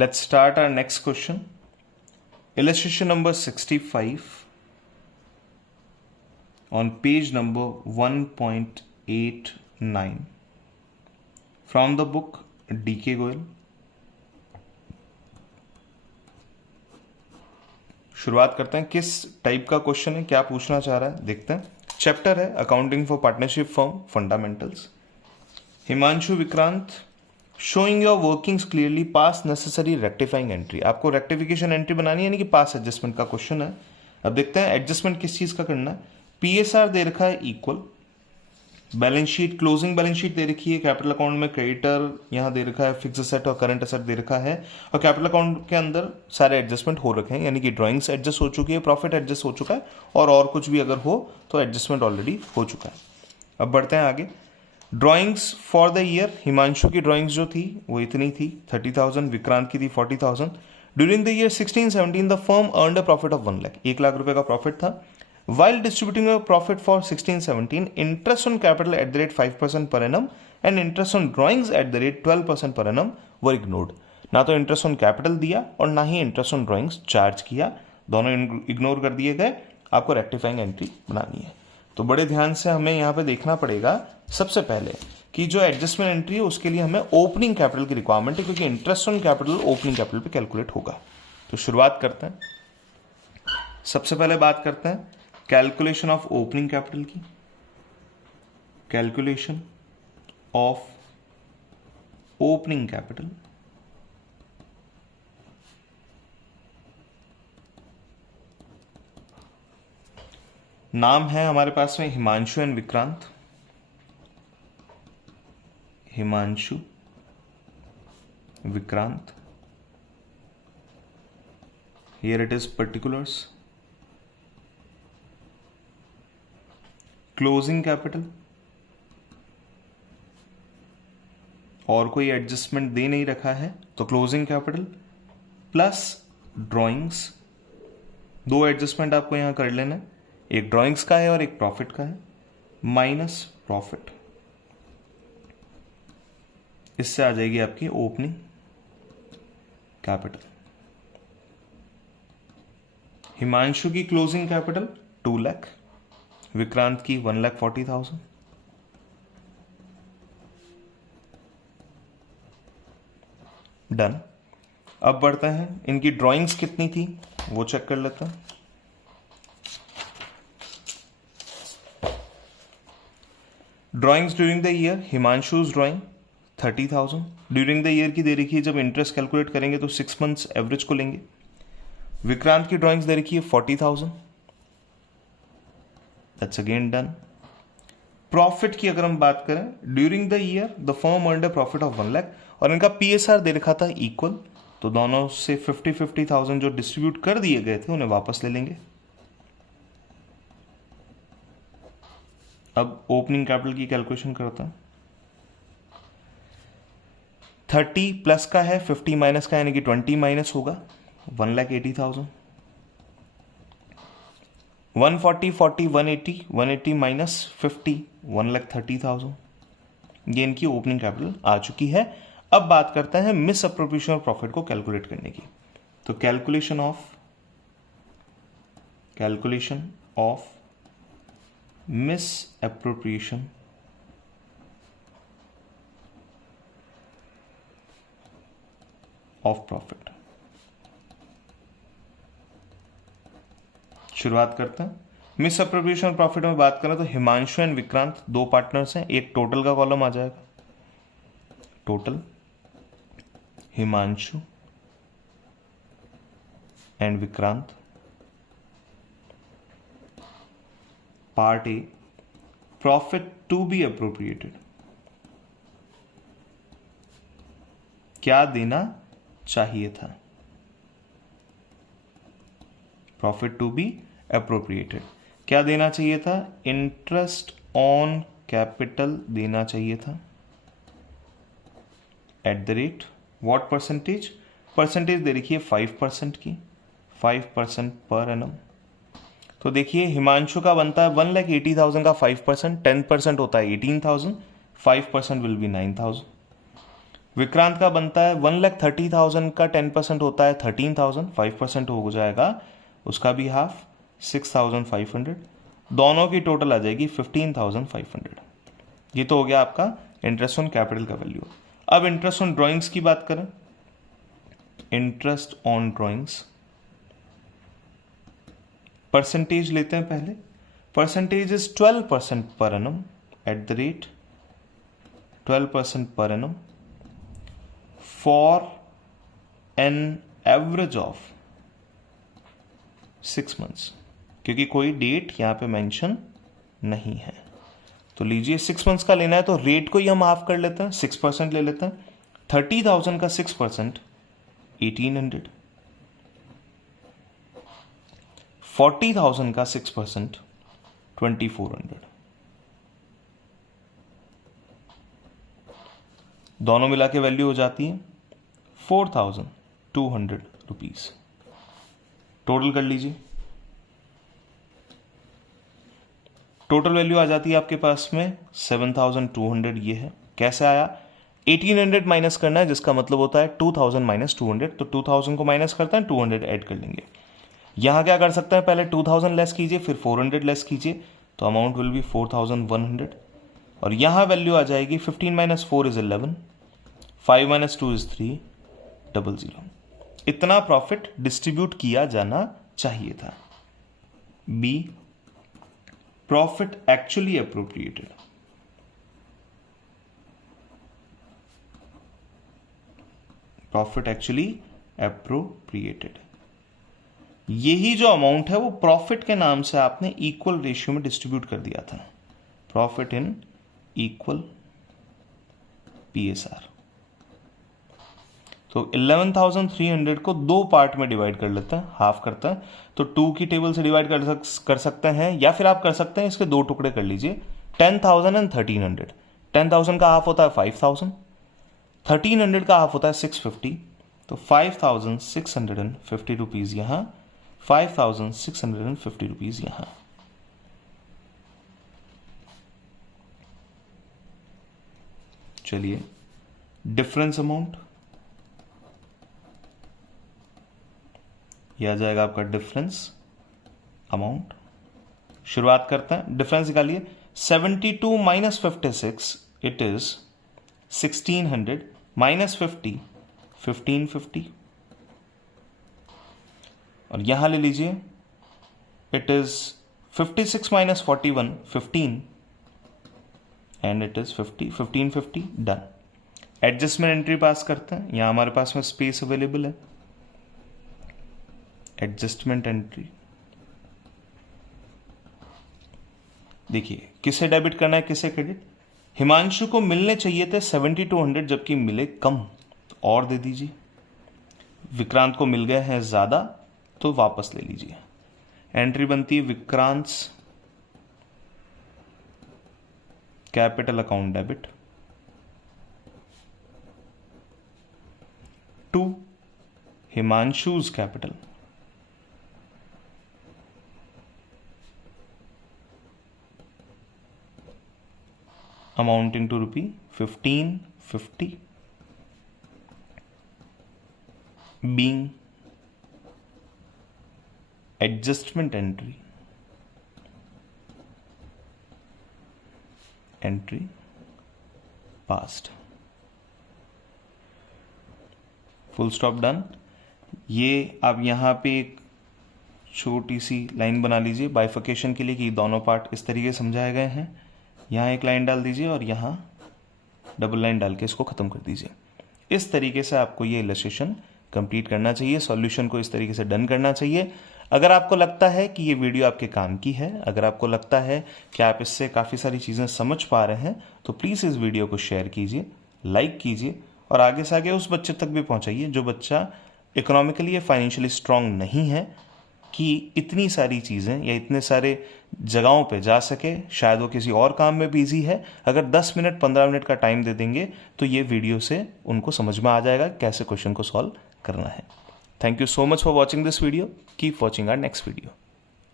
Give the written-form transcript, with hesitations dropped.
Let's start our next question. Illustration number 65 on page number 1.89 from the book D.K. Goyal. शुरुआत करते हैं. किस type का question है, क्या पूछना चाह रहा है, देखते हैं. चैप्टर है accounting for partnership firm fundamentals. Himanshu Vikrant, showing your workings clearly, pass necessary rectifying entry. आपको रेक्टिफिकेशन एंट्री बनानी है, यानी कि पास एडजस्टमेंट का क्वेश्चन है. अब देखते हैं एडजस्टमेंट किस चीज का करना है. पीएसआर दे रखा है equal, balance sheet closing balance sheet दे रखी है, कैपिटल अकाउंट में क्रेडिटर यहां दे रखा है, फिक्स एसेट और करंट एसेट दे रखा है, और कैपिटल अकाउंट के अंदर सारे एडजस्टमेंट हो रखे हैं, यानी कि ड्राइंग्स एडजस्ट हो चुकी है, प्रॉफिट एडजस्ट हो चुका है, और कुछ भी अगर हो तो एडजस्टमेंट ऑलरेडी हो चुका है. अब बढ़ते हैं आगे. Drawings for the year, Himanshu की ड्राइंग्स जो थी वो इतनी थी 30,000, विक्रांत की थी 40,000. During the year 16-17 the firm earned a profit of 1 lakh, 1 lakh रुपए का प्रॉफिट था. While distributing a profit for 16-17, interest on capital at the rate 5% per annum and interest on drawings at the rate 12% per annum were ignored. ना तो interest on capital दिया और ना ही interest on drawings charge किया, दोनों ignore कर दिए गए. आपको रेक्टिफाइंग एंट्री बनानी है. तो बड़े ध्यान से हमें यहाँ पे देखना पड़ेगा सबसे पहले कि जो एडजस्टमेंट एंट्री है उसके लिए हमें ओपनिंग कैपिटल की रिक्वायरमेंट है, क्योंकि interest on capital opening capital पे कैलकुलेट होगा. तो शुरुआत करते हैं. सबसे पहले बात करते हैं कैलकुलेशन ऑफ ओपनिंग कैपिटल की. Calculation of opening capital. नाम है हमारे पास में Himanshu and Vikrant. Himanshu Vikrant. Here it is particulars. Closing capital, और कोई एडजस्टमेंट दे नहीं रखा है तो क्लोजिंग कैपिटल प्लस ड्राइंग्स. दो एडजस्टमेंट आपको यहां कर लेना है, एक ड्राइंग्स का है और एक प्रॉफिट का है, माइनस प्रॉफिट. इससे आ जाएगी आपकी ओपनिंग कैपिटल. हिमांशु की क्लोजिंग कैपिटल 2 लाख, विक्रांत की 1,40,000. डन. अब बढ़ते हैं, इनकी ड्राइंग्स कितनी थी वो चेक कर लेते हैं. Drawings during the year, Himanshu's drawing 30,000. During the year की दे रखी है, जब इंटरेस्ट कैलकुलेट करेंगे तो 6 मंथ्स एवरेज को लेंगे. विक्रांत की ड्राइंग्स दे रखी है 40,000. That's again done. प्रॉफिट की अगर हम बात करें, during the year the firm earned a profit of 1 lakh, और इनका पीएसआर दे रखा था इक्वल, तो दोनों से 50,000 जो डिस्ट्रीब्यूट कर दिए गए थे उन्हें वापस ले लेंगे. अब ओपनिंग कैपिटल की कैलकुलेशन करते हैं. 30 प्लस का है, 50 माइनस का, यानी कि 20 माइनस होगा, 1,80,000. 140, 40, 180, 180 माइनस 50, 1,30,000. ये इनकी ओपनिंग कैपिटल आ चुकी है. अब बात करते हैं मिस अप्रोप्रिएशन ऑफ प्रॉफिट को कैलकुलेट करने की. तो calculation of miss appropriation of profit. शुरुआत करते हैं. मिस अप्रोप्रिएशन ऑफ प्रॉफिट में बात करें तो हिमांशु एंड विक्रांत दो पार्टनर्स हैं. एक टोटल का कॉलम आ जाएगा, total Himanshu and Vikrant. Part A, profit to be appropriated. क्या देना चाहिए था? Profit to be appropriated. क्या देना चाहिए था? इंटरेस्ट ऑन कैपिटल देना चाहिए था. At the rate what percentage? Percentage दे रखी है 5% की, 5% पर एनम. तो देखिए हिमांशु का बनता है 1,80,000 का 5%, 10% होता है 18,000, 5% विल बी 9,000. विक्रांत का बनता है 1,30,000 का 10% होता है 13,000, 5% हो जाएगा उसका भी हाफ 6,500, दोनों की टोटल आ जाएगी 15,500। ये तो हो गया आपका इंटरेस्ट ऑन कैपिटल का वैल्यू। अब इंटरेस्ट ऑन ड्राइंग्स की बात करें, इंटरेस्ट ऑन ड्राइंग्स परसेंटेज लेते हैं पहले। Percentage is 12% per annum eight the rate 12% per annum for an average of 6 months, क्योंकि कोई डेट यहां पे मेंशन नहीं है। तो लीजिए 6 मंथ्स का लेना है तो रेट को ही हम हाफ कर लेते हैं, 6% ले लेते हैं। 30,000 का 6% 1,800, 40,000 का 6% 2,400, दोनों मिला के वैल्यू हो जाती है 4,200 रुपीज। टोटल कर लीजिए, टोटल वैल्यू आ जाती है आपके पास में 7,200। ये है कैसे आया, 1,800 माइनस करना है जिसका मतलब होता है 2,000 माइनस 200, तो 2,000 को माइनस करते हैं 200 ऐड कर लेंगे। यहां क्या कर सकते हैं, पहले 2,000 लेस कीजिए फिर 400 लेस कीजिए, तो अमाउंट विल बी 4,100। और यहां वैल्यू आ जाएगी 15 माइनस 4 इज 11, 5 माइनस 2 इज 3, 00। इतना प्रॉफिट डिस्ट्रीब्यूट किया जाना चाहिए था। B, profit actually appropriated, profit actually appropriated, यही जो अमाउंट है वो प्रॉफिट के नाम से आपने इक्वल रेशियो में डिस्ट्रीब्यूट कर दिया था, प्रॉफिट इन इक्वल पीएसआर। तो 11,300 को दो पार्ट में डिवाइड कर लेते हैं, हाफ करते हैं, तो 2 की टेबल से डिवाइड कर सकते हैं, या फिर आप कर सकते हैं इसके दो टुकड़े कर लीजिए, 10,000 एंड 1,300। 10,000 का हाफ होता है 5,000, 1,300 का हाफ होता है 650, तो 5,650 रुपीज यहां, 5,650 रुपीज यहां। चलिए डिफरेंस अमाउंट, यह आ जाएगा आपका डिफरेंस अमाउंट। शुरुआत करते हैं, डिफरेंस निकालिए। 72 माइनस 56 इट इज 1,600, माइनस 50 1,550, और यहां ले लीजिए it is 56 minus 41 15 and it is 1,550। Done. Adjustment entry पास करते हैं, यहां हमारे पास में स्पेस अवेलेबल है। एडजस्टमेंट एंट्री, देखिए किसे डेबिट करना है किसे क्रेडिट। हिमांशु को मिलने चाहिए थे 7,200 जबकि मिले कम, और दे दीजिए। विक्रांत को मिल गए हैं ज्यादा तो वापस ले लीजिए। एंट्री बनती है Vikrant capital account debit to Himanshu's capital amounting to rupee 1,550 being adjustment entry passed, full stop done. ये आप यहां पे एक छोटी सी लाइन बना लीजिए बाइफिकेशन के लिए कि दोनों पार्ट इस तरीके समझाए गए हैं। यहाँ एक लाइन डाल दीजिए और यहाँ डबल लाइन डाल के इसको ख़त्म कर दीजिए। इस तरीके से आपको ये इलस्ट्रेशन कंप्लीट करना चाहिए, सॉल्यूशन को इस तरीके से डन करना चाहिए। अगर आपको लगता है कि ये वीडियो आपके काम की है, अगर आपको लगता है कि आप इससे काफ़ी सारी चीज़ें समझ पा रहे हैं, तो प्लीज़ इस वीडियो को शेयर कीजिए, लाइक कीजिए और आगे से आगे उस बच्चे तक भी पहुँचाइए जो बच्चा इकोनॉमिकली या फाइनेंशियली स्ट्रांग नहीं है कि इतनी सारी चीज़ें या इतने सारे जगहों पे जा सके। शायद वो किसी और काम में बिजी है। अगर 10 मिनट 15 मिनट का टाइम दे देंगे तो ये वीडियो से उनको समझ में आ जाएगा कैसे क्वेश्चन को सॉल्व करना है। Thank you so much for watching this video. Keep watching our next video.